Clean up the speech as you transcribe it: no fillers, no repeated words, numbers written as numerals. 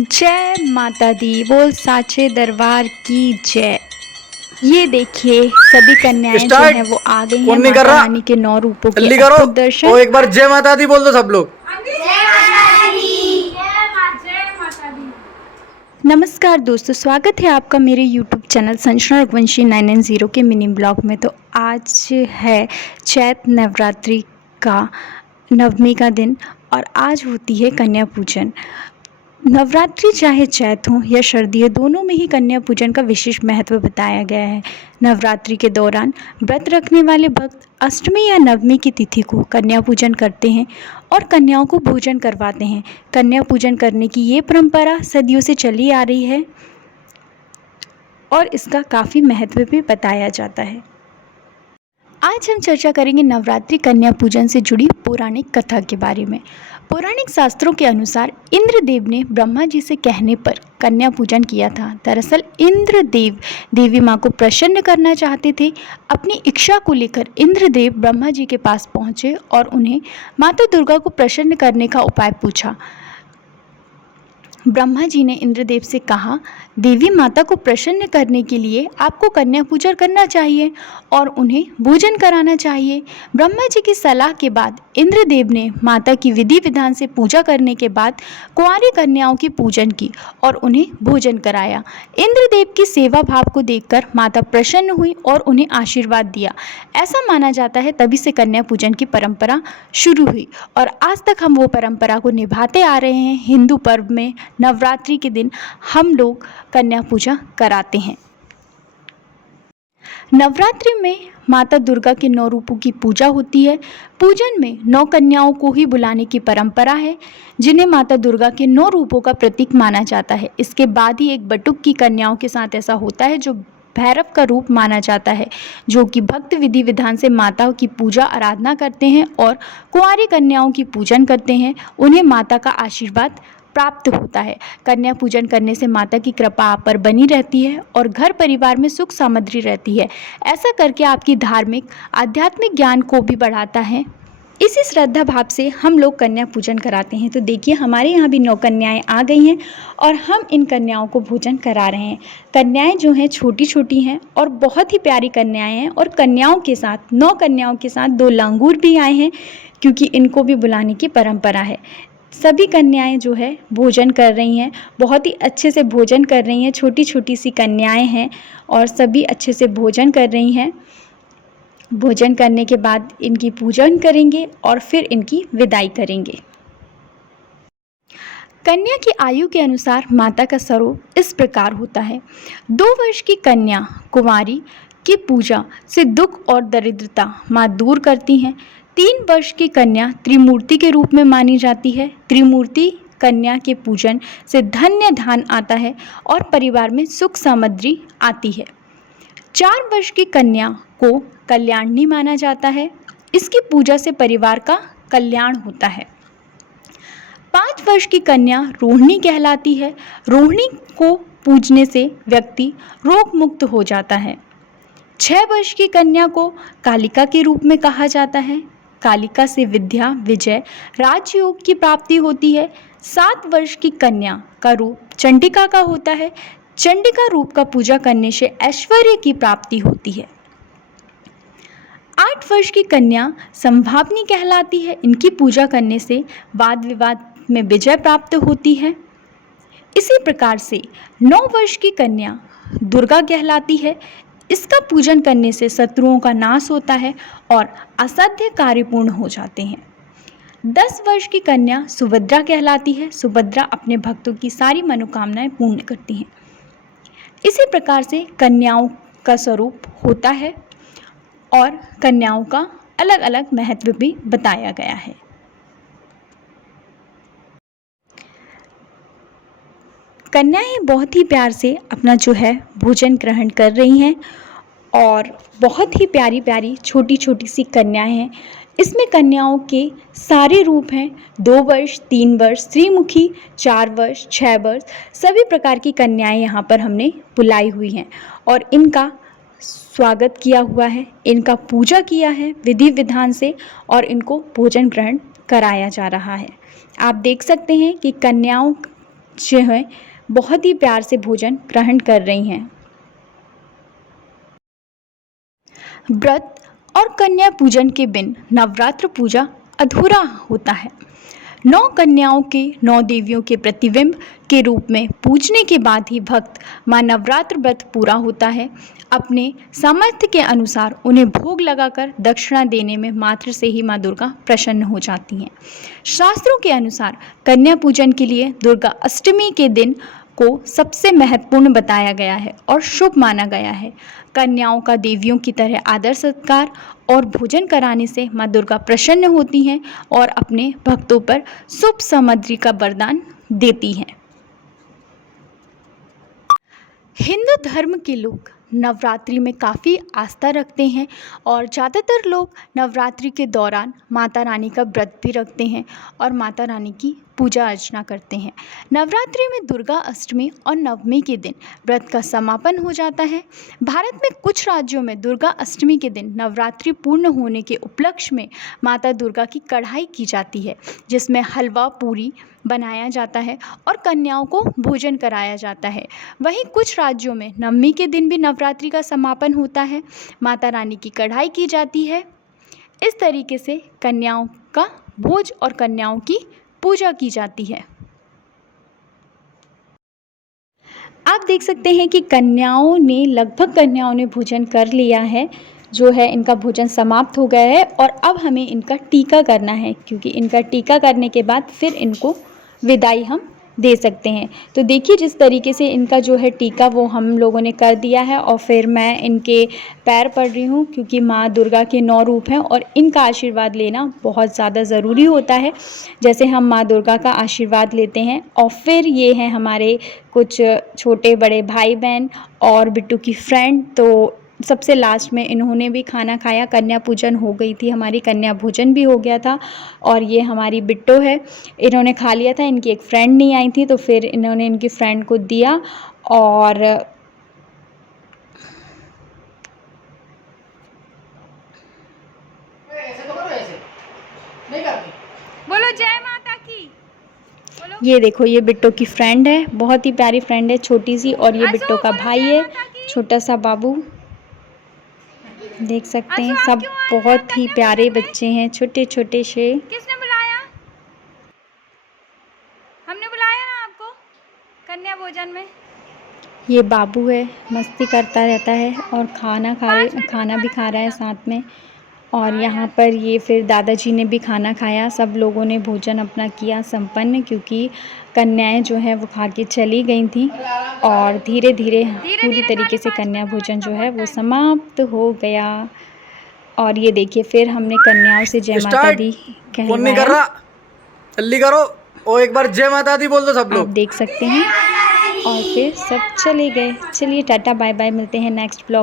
जय माता दी, बोल साचे दरबार की जय। ये देखिए सभी कन्याएं जो स्टार्ट। हैं वो आ गई हैं कौन नहीं कर माता रहा? रानी के 9 रूपों के जल्दी करो। अद्भुत दर्शन। और एक बार जय माता दी बोल दो सब लोग। नमस्कार दोस्तों, स्वागत है आपका मेरे YouTube चैनल संजना रघुवंशी 990 के मिनी ब्लॉग में। तो आज है चैत नवरात्रि का नवमी का दिन और आज होती है कन्या पूजन। नवरात्रि चाहे चैत हो या सर्दी हो, दोनों में ही कन्या पूजन का विशेष महत्व बताया गया है। नवरात्रि के दौरान व्रत रखने वाले भक्त अष्टमी या नवमी की तिथि को कन्या पूजन करते हैं और कन्याओं को भोजन करवाते हैं। कन्या पूजन करने की ये परंपरा सदियों से चली आ रही है और इसका काफ़ी महत्व भी बताया जाता है। आज हम चर्चा करेंगे नवरात्रि कन्या पूजन से जुड़ी पौराणिक कथा के बारे में। पौराणिक शास्त्रों के अनुसार इंद्रदेव ने ब्रह्मा जी से कहने पर कन्या पूजन किया था। दरअसल इंद्रदेव देवी माँ को प्रसन्न करना चाहते थे। अपनी इच्छा को लेकर इंद्रदेव ब्रह्मा जी के पास पहुँचे और उन्हें माता दुर्गा को प्रसन्न करने का उपाय पूछा। ब्रह्मा जी ने इंद्रदेव से कहा, देवी माता को प्रसन्न करने के लिए आपको कन्या पूजन करना चाहिए और उन्हें भोजन कराना चाहिए। ब्रह्मा जी की सलाह के बाद इंद्रदेव ने माता की विधि विधान से पूजा करने के बाद कुंवारी कन्याओं की पूजन की और उन्हें भोजन कराया। इंद्रदेव की सेवा भाव को देखकर माता प्रसन्न हुई और उन्हें आशीर्वाद दिया। ऐसा माना जाता है तभी से कन्या पूजन की परंपरा शुरू हुई और आज तक हम वो परंपरा को निभाते आ रहे हैं। हिंदू पर्व में नवरात्रि के दिन हम लोग कन्या पूजा कराते हैं। नवरात्रि में माता दुर्गा के 9 रूपों की पूजा होती है। पूजन में 9 कन्याओं को ही बुलाने की परंपरा है, जिन्हें माता दुर्गा के 9 रूपों का प्रतीक माना जाता है। इसके बाद ही एक बटुक की कन्याओं के साथ ऐसा होता है जो भैरव का रूप माना जाता है, जो कि भक्त विधि विधान से माता की पूजा आराधना करते हैं और कुंवारी कन्याओं की पूजन करते हैं। उन्हें माता का आशीर्वाद प्राप्त होता है। कन्या पूजन करने से माता की कृपा आप पर बनी रहती है और घर परिवार में सुख समृद्धि रहती है। ऐसा करके आपकी धार्मिक आध्यात्मिक ज्ञान को भी बढ़ाता है। इसी श्रद्धा भाव से हम लोग कन्या पूजन कराते हैं। तो देखिए हमारे यहाँ भी 9 कन्याएं आ गई हैं और हम इन कन्याओं को भोजन करा रहे हैं। कन्याएं जो हैं छोटी छोटी हैं और बहुत ही प्यारी कन्याएं हैं और कन्याओं के साथ 9 कन्याओं के साथ 2 लांगूर भी आए हैं, क्योंकि इनको भी बुलाने की परंपरा है। सभी कन्याएं जो है भोजन कर रही हैं, बहुत ही अच्छे से भोजन कर रही हैं। छोटी छोटी सी कन्याएं हैं और सभी अच्छे से भोजन कर रही हैं। भोजन करने के बाद इनकी पूजन करेंगे और फिर इनकी विदाई करेंगे। कन्या की आयु के अनुसार माता का स्वरूप इस प्रकार होता है। 2 वर्ष की कन्या कुंवारी की पूजा से दुख और दरिद्रता माँ दूर करती हैं। 3 वर्ष की कन्या त्रिमूर्ति के रूप में मानी जाती है। त्रिमूर्ति कन्या के पूजन से धन्य धान आता है और परिवार में सुख समृद्धि आती है। 4 वर्ष की कन्या को कल्याणी माना जाता है। इसकी पूजा से परिवार का कल्याण होता है। 5 वर्ष की कन्या रोहिणी कहलाती है। रोहिणी को पूजने से व्यक्ति रोग मुक्त हो जाता है। 6 वर्ष की कन्या को कालिका के रूप में कहा जाता है। कालिका से विद्या, विजय, राजयोग की प्राप्ति होती है। 7 वर्ष की कन्या का रूप चंडिका का होता है। चंडिका रूप का पूजा करने से ऐश्वर्य की प्राप्ति होती है। 8 वर्ष की कन्या संभावनी कहलाती है। इनकी पूजा करने से वाद विवाद में विजय प्राप्त होती है। इसी प्रकार से 9 वर्ष की कन्या दुर्गा कहलाती है। इसका पूजन करने से शत्रुओं का नाश होता है और असाध्य कार्य पूर्ण हो जाते हैं। 10 वर्ष की कन्या सुभद्रा कहलाती है। सुभद्रा अपने भक्तों की सारी मनोकामनाएं पूर्ण करती हैं। इसी प्रकार से कन्याओं का स्वरूप होता है और कन्याओं का अलग अलग महत्व भी बताया गया है। कन्याएं बहुत ही प्यार से अपना जो है भोजन ग्रहण कर रही हैं और बहुत ही प्यारी प्यारी छोटी छोटी सी कन्याएं हैं। इसमें कन्याओं के सारे रूप हैं। 2 वर्ष, 3 वर्ष, त्रिमुखी, 4 वर्ष, 6 वर्ष, सभी प्रकार की कन्याएं यहाँ पर हमने बुलाई हुई हैं और इनका स्वागत किया हुआ है, इनका पूजा किया है विधि विधान से और इनको भोजन ग्रहण कराया जा रहा है। आप देख सकते हैं कि कन्याओं जो है बहुत ही प्यार से भोजन ग्रहण कर रही हैं। व्रत और कन्या पूजन के बिन नवरात्र पूजा अधूरा होता है। 9 कन्याओं के 9 देवियों के प्रतिबिंब के रूप में पूजने के बाद ही भक्त मां नवरात्र व्रत पूरा होता है। अपने सामर्थ्य के अनुसार उन्हें भोग लगाकर दक्षिणा देने में मात्र से ही मां दुर्गा प्रसन्न हो जाती हैं। शास्त्रों के अनुसार कन्या पूजन के लिए दुर्गा अष्टमी के दिन को सबसे महत्वपूर्ण बताया गया है और शुभ माना गया है। कन्याओं का देवियों की तरह आदर सत्कार और भोजन कराने से मां दुर्गा प्रसन्न होती हैं और अपने भक्तों पर शुभ समृद्धि का वरदान देती हैं। हिंदू धर्म के लोग नवरात्रि में काफ़ी आस्था रखते हैं और ज़्यादातर लोग नवरात्रि के दौरान माता रानी का व्रत भी रखते हैं और माता रानी की पूजा अर्चना करते हैं। नवरात्रि में दुर्गा अष्टमी और नवमी के दिन व्रत का समापन हो जाता है। भारत में कुछ राज्यों में दुर्गा अष्टमी के दिन नवरात्रि पूर्ण होने के उपलक्ष्य में माता दुर्गा की कढ़ाई की जाती है, जिसमें हलवा पूरी बनाया जाता है और कन्याओं को भोजन कराया जाता है। वहीं कुछ राज्यों में नवमी के दिन भी नवरात्रि का समापन होता है, माता रानी की कढ़ाई की जाती है। इस तरीके से कन्याओं का भोज और कन्याओं की पूजा की जाती है। आप देख सकते हैं कि कन्याओं ने भोजन कर लिया है, जो है इनका भोजन समाप्त हो गया है और अब हमें इनका टीका करना है, क्योंकि इनका टीका करने के बाद फिर इनको विदाई हम दे सकते हैं। तो देखिए जिस तरीके से इनका जो है टीका वो हम लोगों ने कर दिया है और फिर मैं इनके पैर पड़ रही हूँ, क्योंकि माँ दुर्गा के 9 रूप हैं और इनका आशीर्वाद लेना बहुत ज़्यादा ज़रूरी होता है। जैसे हम माँ दुर्गा का आशीर्वाद लेते हैं और फिर ये हैं हमारे कुछ छोटे बड़े भाई बहन और बिट्टू की फ्रेंड। तो सबसे लास्ट में इन्होंने भी खाना खाया, कन्या पूजन हो गई थी, हमारी कन्या भोजन भी हो गया था। और ये हमारी बिट्टो है, इन्होंने खा लिया था, इनकी एक फ्रेंड नहीं आई थी तो फिर इन्होंने इनकी फ्रेंड को दिया। और बोलो जय माता की। बोलो। ये देखो ये बिट्टो की फ्रेंड है, बहुत ही प्यारी फ्रेंड है, छोटी सी। और ये बिट्टो का भाई है, छोटा सा बाबू, देख सकते हैं। सब बहुत ही प्यारे बच्चे हैं, छोटे छोटे से। किसने बुलाया? हमने बुलाया ना आपको कन्या भोजन में। ये बाबू है, मस्ती करता रहता है और खाना भी खा रहा है साथ में। और यहाँ पर ये फिर दादाजी ने भी खाना खाया, सब लोगों ने भोजन अपना किया संपन्न, क्योंकि कन्याएं जो है वो खा के चली गई थी। और धीरे धीरे पूरी तरीके से कन्या भोजन जो है वो समाप्त हो गया। और ये देखिए फिर हमने कन्याओं से जय माता दी फोन नहीं कर कहलवाया। रहा, जल्दी करो। और एक बार जय माता दी बोल दो सब आप लोग। देख सकते हैं। और फिर सब चले गए। चलिए टाटा बाय बाय, मिलते हैं नेक्स्ट ब्लॉग।